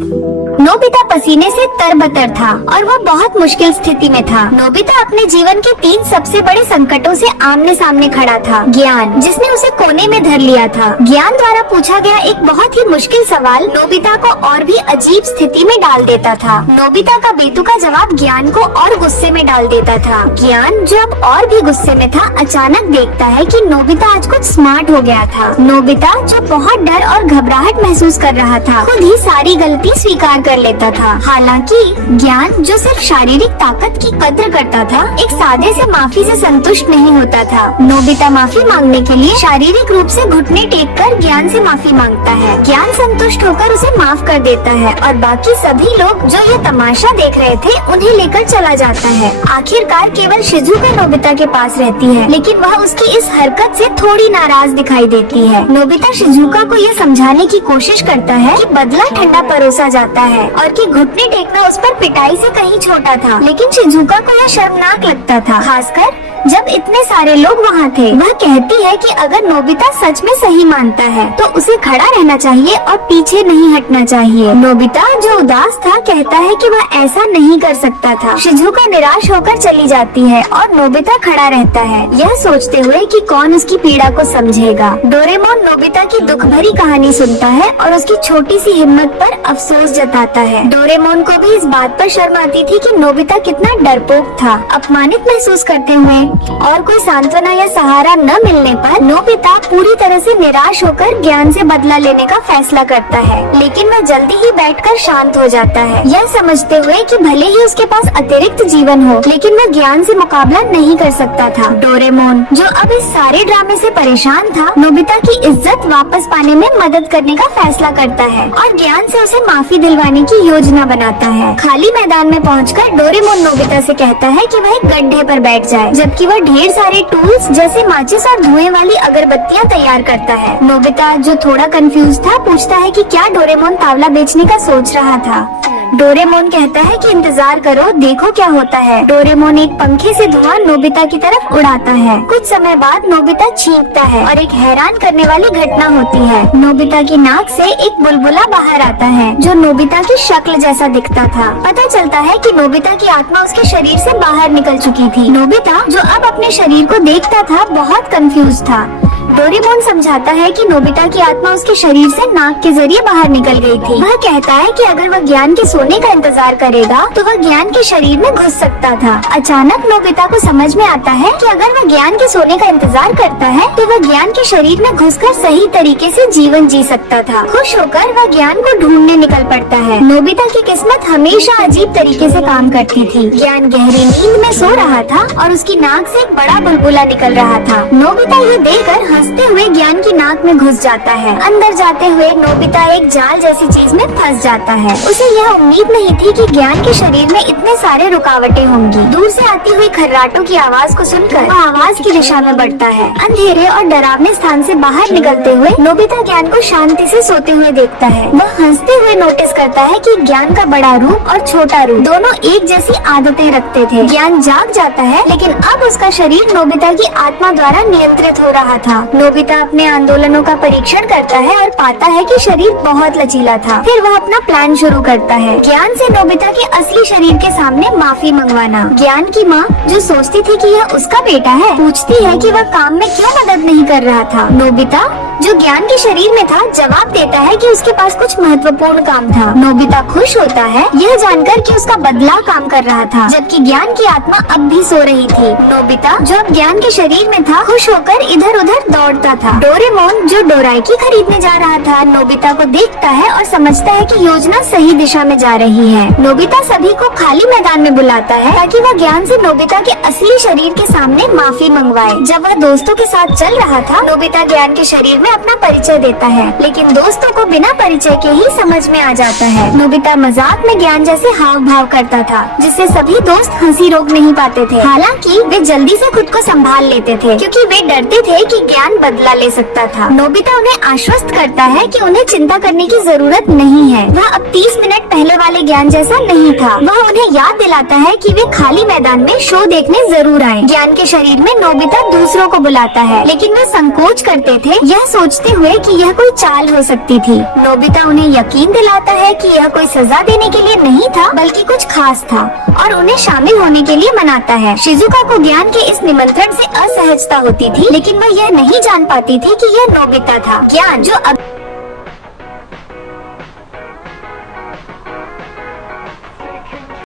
Nobita पसीने से तरबतर था और वह बहुत मुश्किल स्थिति में था। नोबिता अपने जीवन के 3 सबसे बड़े संकटों से आमने सामने खड़ा था। ज्ञान, जिसने उसे कोने में धर लिया था। ज्ञान द्वारा पूछा गया एक बहुत ही मुश्किल सवाल नोबिता को और भी अजीब स्थिति में डाल देता था। नोबिता का बेतुका जवाब ज्ञान को और गुस्से में डाल देता था। ज्ञान, जो अब और भी गुस्से में था, अचानक देखता है कि नोबिता आज कुछ स्मार्ट हो गया था। नोबिता, जो बहुत डर और घबराहट महसूस कर रहा था, खुद ही सारी गलती स्वीकार कर लेता था। हालांकि ज्ञान, जो सिर्फ शारीरिक ताकत की कद्र करता था, एक सादे से माफी से संतुष्ट नहीं होता था। नोबिता माफी मांगने के लिए शारीरिक रूप से घुटने टेक कर ज्ञान से माफी मांगता है। ज्ञान संतुष्ट होकर उसे माफ कर देता है और बाकी सभी लोग जो ये तमाशा देख रहे थे उन्हें लेकर चला जाता है। आखिरकार केवल शिजुका नोबिता के पास रहती है, लेकिन वह उसकी इस हरकत से थोड़ी नाराज दिखाई देती है। नोबिता शिजुका को यह समझाने की कोशिश करता है कि बदला ठंडा परोसा जाता है और कि घुटने टेकना उस पर पिटाई से कहीं छोटा था, लेकिन शिजुका को यह शर्मनाक लगता था, खासकर जब इतने सारे लोग वहाँ थे। वह कहती है कि अगर नोबिता सच में सही मानता है तो उसे खड़ा रहना चाहिए और पीछे नहीं हटना चाहिए। नोबिता, जो उदास था, कहता है कि वह ऐसा नहीं कर सकता था। शिजुका निराश होकर चली जाती है और नोबिता खड़ा रहता है, यह सोचते हुए कि कौन उसकी पीड़ा को समझेगा। डोरेमोन नोबिता की दुख भरी कहानी सुनता है और उसकी छोटी सी हिम्मत पर अफसोस जताता है। डोरेमोन को भी इस बात पर शर्म आती थी कि नोबिता कितना डरपोक था। अपमानित महसूस करते हुए और कोई सांत्वना या सहारा न मिलने पर नोबिता पूरी तरह से निराश होकर ज्ञान से बदला लेने का फैसला करता है, लेकिन वह जल्दी ही बैठकर शांत हो जाता है, यह समझते हुए कि भले ही उसके पास अतिरिक्त जीवन हो, लेकिन वह ज्ञान से मुकाबला नहीं कर सकता था। डोरेमोन, जो अब इस सारे ड्रामे से परेशान था, नोबिता की इज्जत वापस पाने में मदद करने का फैसला करता है और ज्ञान से उसे माफी दिलवाने की योजना बनाता है। खाली मैदान में पहुंचकर डोरेमोन नोबिता से कहता है कि वह एक गड्ढे पर बैठ जाए, जबकि वह ढेर सारे टूल्स जैसे माचिस और धुएं वाली अगरबत्तियां तैयार करता है। नोबिता, जो थोड़ा कंफ्यूज था, पूछता है कि क्या डोरेमोन तावला बेचने का सोच रहा था। डोरेमोन कहता है कि इंतजार करो, देखो क्या होता है। डोरेमोन एक पंखे से धुआं नोबिता की तरफ उड़ाता है। कुछ समय बाद नोबिता छींकता है और एक हैरान करने वाली घटना होती है। नोबिता की नाक से एक बुलबुला बाहर आता है, जो नोबिता की शक्ल जैसा दिखता था। पता चलता है कि नोबिता की आत्मा उसके शरीर से बाहर निकल चुकी थी। नोबिता, जो अब अपने शरीर को देखता था, बहुत कंफ्यूज था। डोरेमोन समझाता है कि नोबिता की आत्मा उसके शरीर से नाक के जरिए बाहर निकल गई थी। वह कहता है कि अगर वह ज्ञान के सोने का इंतजार करेगा तो वह ज्ञान के शरीर में घुस सकता था। अचानक नोबिता को समझ में आता है कि अगर वह ज्ञान के सोने का इंतजार करता है तो वह ज्ञान के शरीर में घुसकर सही तरीके से जीवन जी सकता था। खुश होकर वह ज्ञान को ढूंढने निकल पड़ता है। नोबिता की किस्मत हमेशा अजीब तरीके से काम करती थी। ज्ञान गहरी नींद में सो रहा था और उसकी नाक से एक बड़ा बुलबुला निकल रहा था। नोबिता ये देखकर हंसते हुए ज्ञान की नाक में घुस जाता है। अंदर जाते हुए नोबिता एक जाल जैसी चीज में फंस जाता है। उसे यह उम्मीद नहीं थी कि ज्ञान के शरीर में इतने सारे रुकावटें होंगी। दूर से आती हुई खर्राटों की आवाज को सुनकर वह आवाज की दिशा में बढ़ता है। अंधेरे और डरावने स्थान से बाहर निकलते हुए नोबिता ज्ञान को शांति से सोते हुए देखता है। वह हंसते हुए नोटिस करता है कि ज्ञान का बड़ा रूप और छोटा रूप दोनों एक जैसी आदतें रखते थे। ज्ञान जाग जाता है, लेकिन अब उसका शरीर नोबिता की आत्मा द्वारा नियंत्रित हो रहा था। नोबिता अपने आंदोलनों का परीक्षण करता है और पाता है कि शरीर बहुत लचीला था। फिर वह अपना प्लान शुरू करता है। ज्ञान से नोबिता के असली शरीर के सामने माफी मंगवाना। ज्ञान की माँ, जो सोचती थी कि यह उसका बेटा है, पूछती है कि वह काम में क्यों मदद नहीं कर रहा था। नोबिता, जो ज्ञान के शरीर में था, जवाब देता है कि उसके पास कुछ महत्वपूर्ण काम था। नोबिता खुश होता है यह जानकर कि उसका बदला काम कर रहा था, जबकि ज्ञान की आत्मा अब भी सो रही थी। नोबिता, जो अब ज्ञान के शरीर में था, खुश होकर इधर उधर दौड़ता था। डोरेमोन, जो डोराएकी खरीदने जा रहा था, नोबिता को देखता है और समझता है कि योजना सही दिशा में जा रही है। नोबिता सभी को खाली मैदान में बुलाता है ताकि वह ज्ञान से नोबिता के असली शरीर के सामने माफी मंगवाए। जब वह दोस्तों के साथ चल रहा था, नोबिता ज्ञान के शरीर में अपना परिचय देता है, लेकिन दोस्तों को बिना परिचय के ही समझ में आ जाता है। नोबिता मजाक में ज्ञान जैसे हाव भाव करता था, जिससे सभी दोस्त हंसी रोक नहीं पाते थे। हालांकि वे जल्दी से खुद को संभाल लेते थे, क्योंकि वे डरते थे कि ज्ञान बदला ले सकता था। नोबिता उन्हें आश्वस्त करता है कि उन्हें चिंता करने की जरूरत नहीं है। वह अब 30 मिनट पहले वाले ज्ञान जैसा नहीं था। वह उन्हें याद दिलाता है कि वे खाली मैदान में शो देखने जरूर आए। ज्ञान के शरीर में नोबिता दूसरों को बुलाता है, लेकिन वे संकोच करते थे, यह सोचते हुए कि यह कोई चाल हो सकती थी। नोबिता उन्हें यकीन दिलाता है है कि यह कोई सजा देने के लिए नहीं था बल्कि कुछ खास था और उन्हें शामिल होने के लिए मनाता है। शिजुका को ज्ञान के इस निमंत्रण से असहजता होती थी, लेकिन वह यह नहीं जान पाती थी कि यह नोबिता था। ज्ञान जो अब